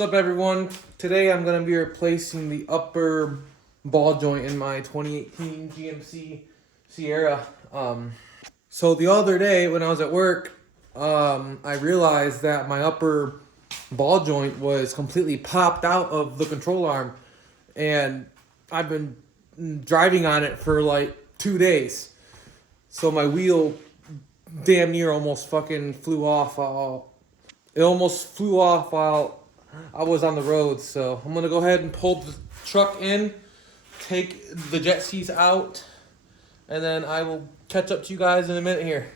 What's up, everyone? Today I'm going to be replacing the upper ball joint in my 2018 GMC Sierra. So the other day when I was at work, I realized that my upper ball joint was completely popped out of the control arm, and I've been driving on it for like 2 days. So my wheel damn near almost fucking flew off. It almost flew off while I was on the road. So I'm gonna go ahead and pull the truck in, take the jet skis out, and then I will catch up to you guys in a minute here.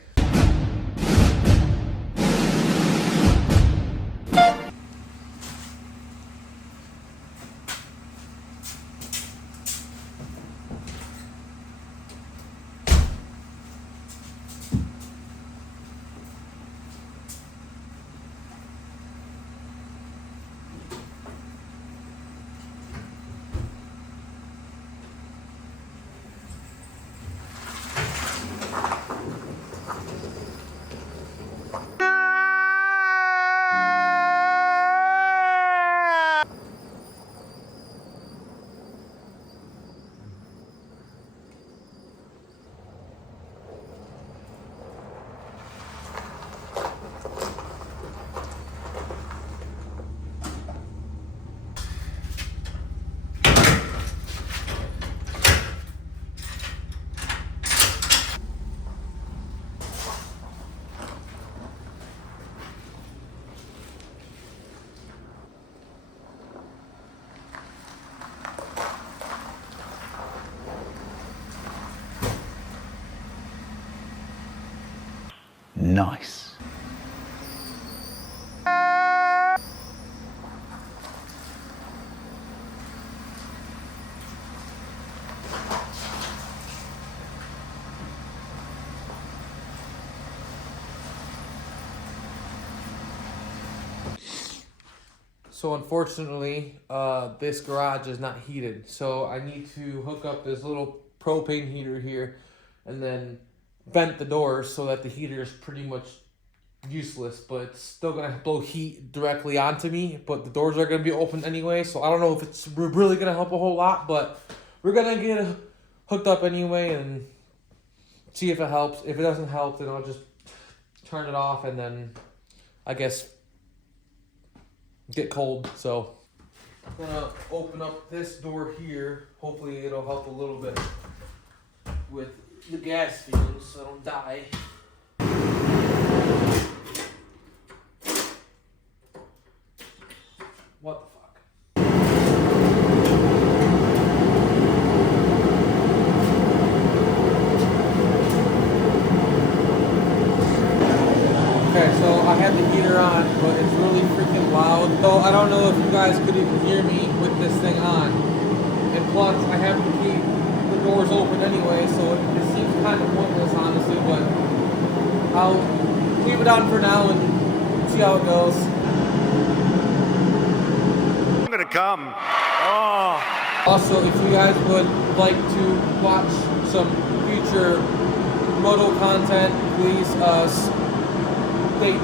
Nice. So unfortunately, this garage is not heated. So I need to hook up this little propane heater here and then vent the doors so that the heater is pretty much useless, but it's still gonna blow heat directly onto me, but the doors are gonna be open anyway. So I don't know if it's really gonna help a whole lot, but we're gonna get hooked up anyway and see if it helps. If it doesn't help, then I'll just turn it off and then I guess get cold. So I'm gonna open up this door here. Hopefully it'll help a little bit with the gas fumes so I don't die. What the fuck? Okay, so I had the heater on, but it's really freaking loud. So I don't know if you guys could even hear me with this thing on. And plus, I have to keep the doors open anyway, so it seems kind of pointless, honestly, but I'll keep it on for now and see how it goes. I'm gonna come. Oh. Also, if you guys would like to watch some future moto content, please stay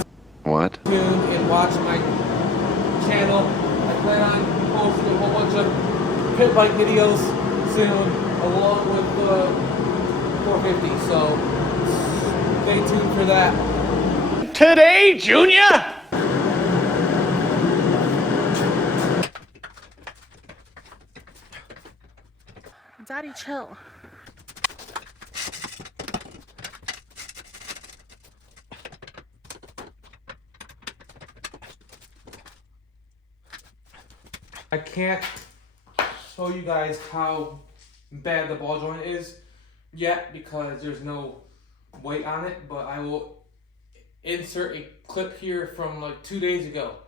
tuned and watch my channel. I plan on posting a whole bunch of pit bike videos soon, along with the 450. So stay tuned for that. Today, Junior? Daddy, chill. I can't show you guys how bad the ball joint is yet because there's no weight on it, but I will insert a clip here from like 2 days ago.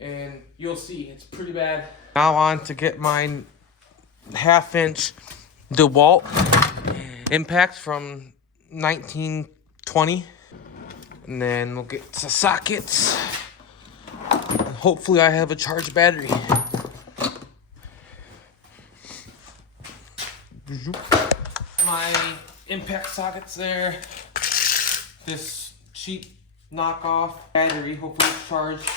And you'll see it's pretty bad. Now on to get my 1/2-inch DeWalt Impact from 1920. And then we'll get the sockets. Hopefully I have a charged battery. My impact sockets there. this cheap knockoff battery. Hopefully it's charged.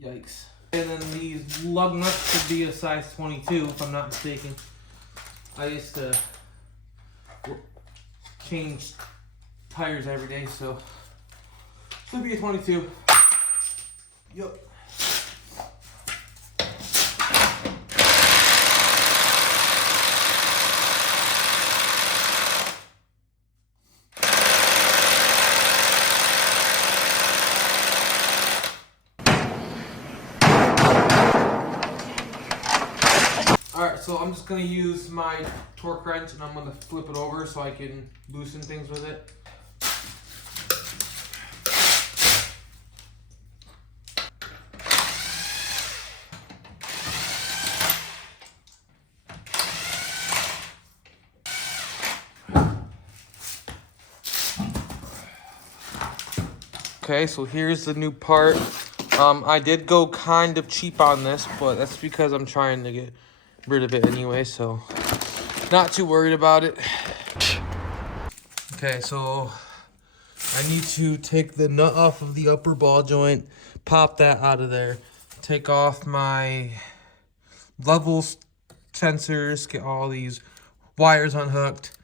Yikes. And then these lug nuts should be a size 22 if I'm not mistaken. I used to change tires every day, so should be a 22. Yup. Alright, so I'm just going to use my torque wrench and I'm going to flip it over so I can loosen things with it. Okay, so here's the new part. I did go kind of cheap on this, but that's because I'm trying to get rid of it anyway, so not too worried about it. Okay, so I need to take the nut off of the upper ball joint, pop that out of there, take off my level sensors, get all these wires unhooked,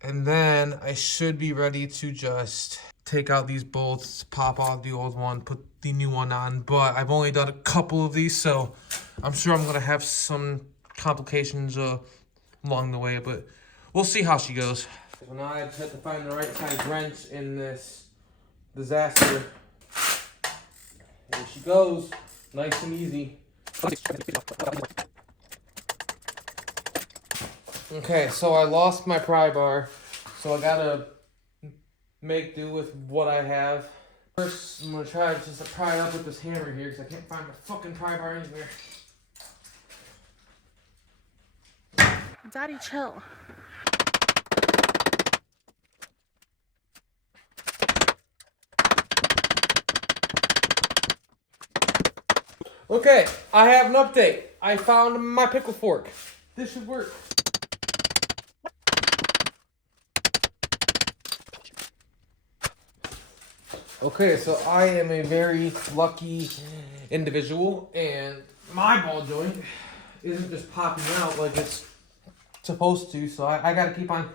and then I should be ready to just take out these bolts, pop off the old one, put the new one on. But I've only done a couple of these, so I'm sure I'm gonna have some complications along the way, but we'll see how she goes. So now I just have to find the right size wrench in this disaster. There she goes, nice and easy. Okay, so I lost my pry bar, so I gotta make do with what I have. First, I'm gonna try just to pry it up with this hammer here, because I can't find my fucking pry bar anywhere. Daddy, chill. Okay, I have an update. I found my pickle fork. This should work. Okay, so I am a very lucky individual, and my ball joint isn't just popping out like it's supposed to, so I gotta keep on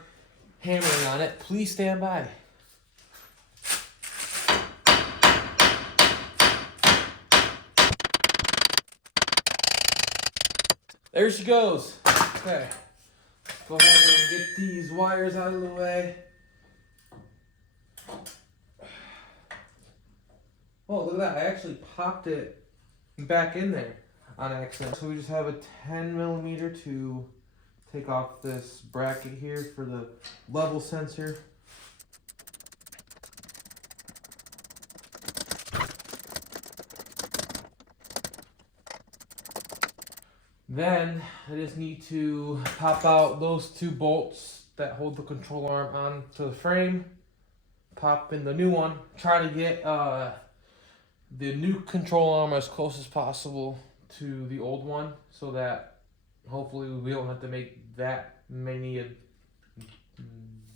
hammering on it. Please stand by. There she goes. Okay, go ahead and get these wires out of the way. Oh, look at that. I actually popped it back in there on accident. So we just have a 10mm to take off this bracket here for the level sensor. Then I just need to pop out those two bolts that hold the control arm onto the frame. Pop in the new one. Try to get the new control arm as close as possible to the old one, so that hopefully we don't have to make that many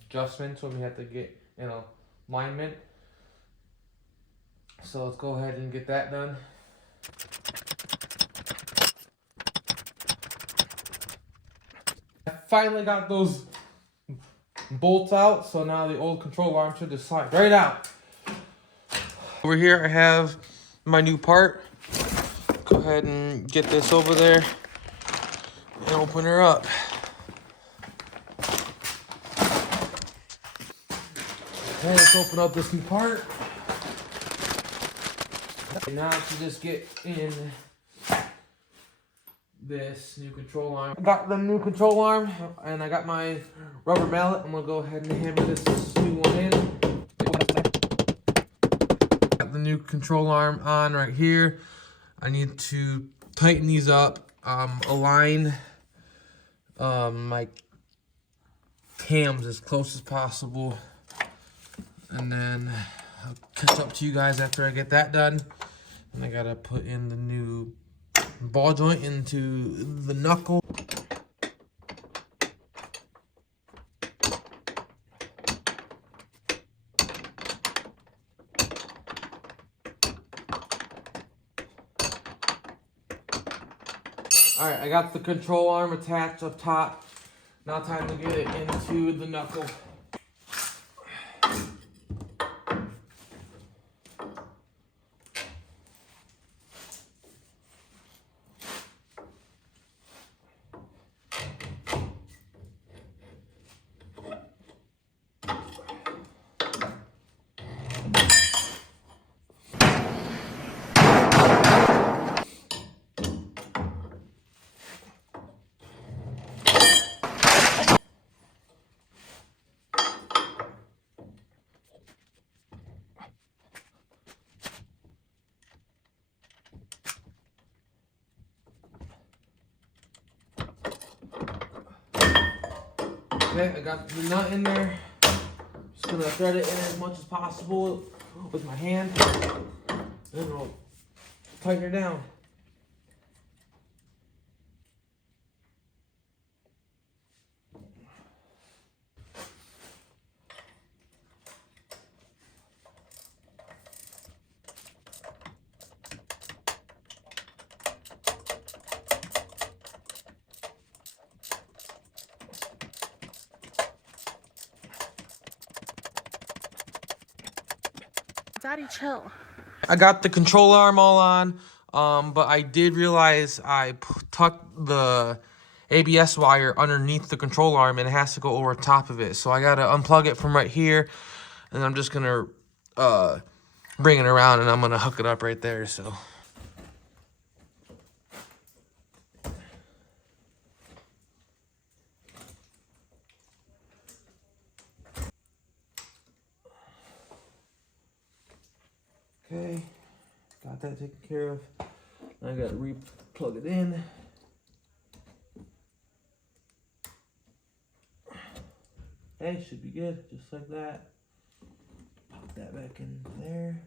adjustments when we have to get in alignment. So let's go ahead and get that done. I finally got those bolts out, so now the old control arm should just slide right out. Over here I have my new part. Go ahead and get this over there and open her up. Okay, let's open up this new part. And now to just get in this new control arm. I got the new control arm and I got my rubber mallet. I'm gonna go ahead and hammer this new one in. Got the new control arm on right here. I need to tighten these up, align my cams as close as possible, and then I'll catch up to you guys after I get that done. And I gotta put in the new ball joint into the knuckle. Alright, I got the control arm attached up top. Now time to get it into the knuckle. Okay, I got the nut in there. Just gonna thread it in as much as possible with my hand. Then I'll tighten her down. Daddy, chill. I got the control arm all on, but I did realize I tucked the ABS wire underneath the control arm and it has to go over top of it. So I gotta unplug it from right here, and I'm just gonna bring it around and I'm gonna hook it up right there. So. Okay, got that taken care of. I gotta re-plug it in. Okay, should be good, just like that. Pop that back in there.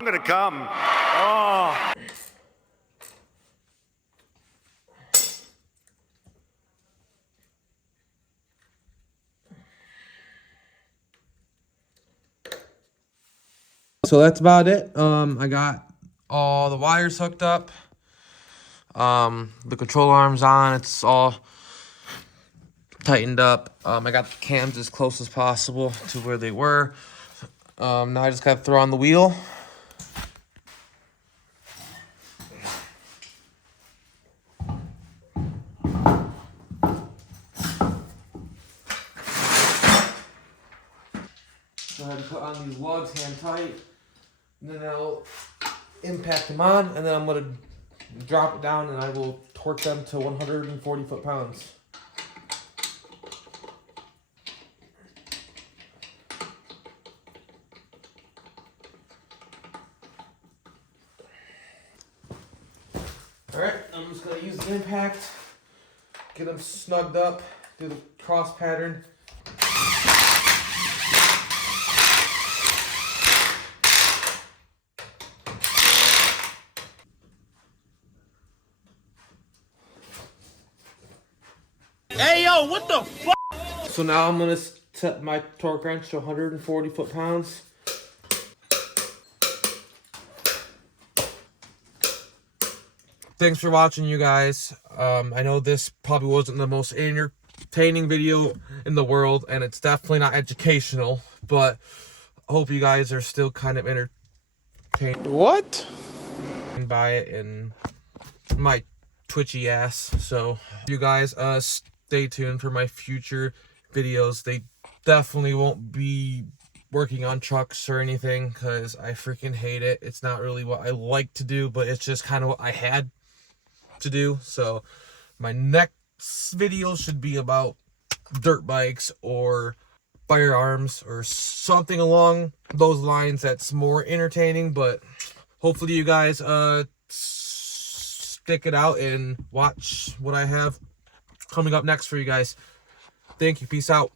I'm gonna come. Oh. So that's about it. I got all the wires hooked up. The control arm's on. It's all tightened up. I got the cams as close as possible to where they were. Now I just gotta throw on the wheel. Go ahead and put on these lugs hand tight, and then I'll impact them on, and then I'm gonna drop it down and I will torque them to 140 foot-pounds. Alright, I'm just gonna use the impact, get them snugged up, do the cross pattern. Hey, yo, what the fuck? So now I'm gonna set my torque wrench to 140 foot-pounds. Thanks for watching, you guys. I know this probably wasn't the most entertaining video in the world, and it's definitely not educational, but I hope you guys are still kind of entertained. What? By it and my twitchy ass. So you guys stay tuned for my future videos. They definitely won't be working on trucks or anything because I freaking hate it. It's not really what I like to do, but it's just kind of what I had to do. So my next video should be about dirt bikes or firearms or something along those lines that's more entertaining, but hopefully you guys stick it out and watch what I have coming up next for you guys. Thank you. Peace out.